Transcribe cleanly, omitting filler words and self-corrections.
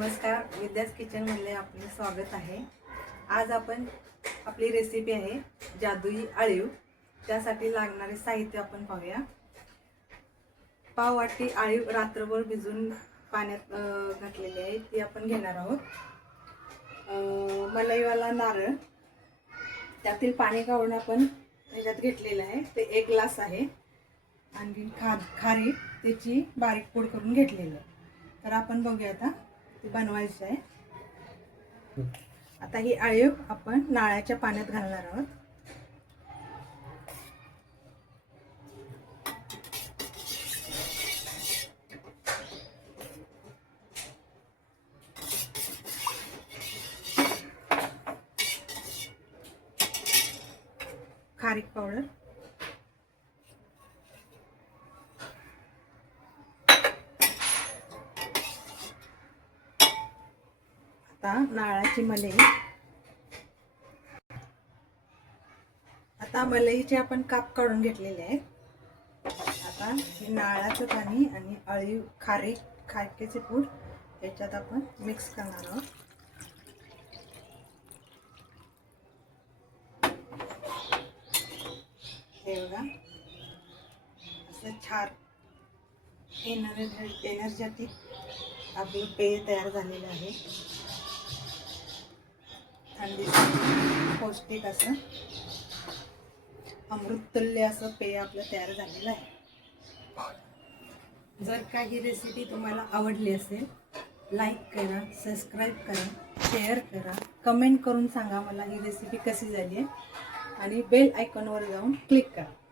नमस्कार, विद्यास किचनमध्ये आपले स्वागत आहे। आज आपण आपली रेसिपी आहे जादुई अळीव। त्यासाठी लागणारे साहित्य आपण पाहूया। पाव वाटी अळीव रात्रभर भिजून पाण्यात घातलेली आहे, ती आपण घेणार आहोत। मलईवाला नारळ, त्यातील पाणी काढून आपण ह्याच्यात घेतलेलं आहे, ते 1 ग्लास आहे। आणि खारी त्याची बारीक पूड करून घेतलेली आहे। तर आपण बघूया आता ते बनवायचं आहे। आता ही अळीव आपण नारळाच्या पाण्यात घालणार आहोत। खारीक पावडर, आता नारळाची मलई, आता मलईचे आपण काप काढून घेतलेले आहेत। आता हे नारळाचं पाणी आणि अळीव खारकेची पूड याच्यात आपण मिक्स करणार आहोत। हे बघा, असं छान एनर्जेटिक आपलं पेय तयार झालेलं आहे। थंडीचं पौष्टिक असं अमृततुल्य असं पेय आपलं तयार झालेलं आहे। जर का ही रेसिपी तुम्हाला आवडली असेल, लाईक करा, सबस्क्राईब करा, शेअर करा, कमेंट करून सांगा मला ही रेसिपी कशी झाली आहे, आणि बेल आयकॉनवर जाऊन क्लिक करा।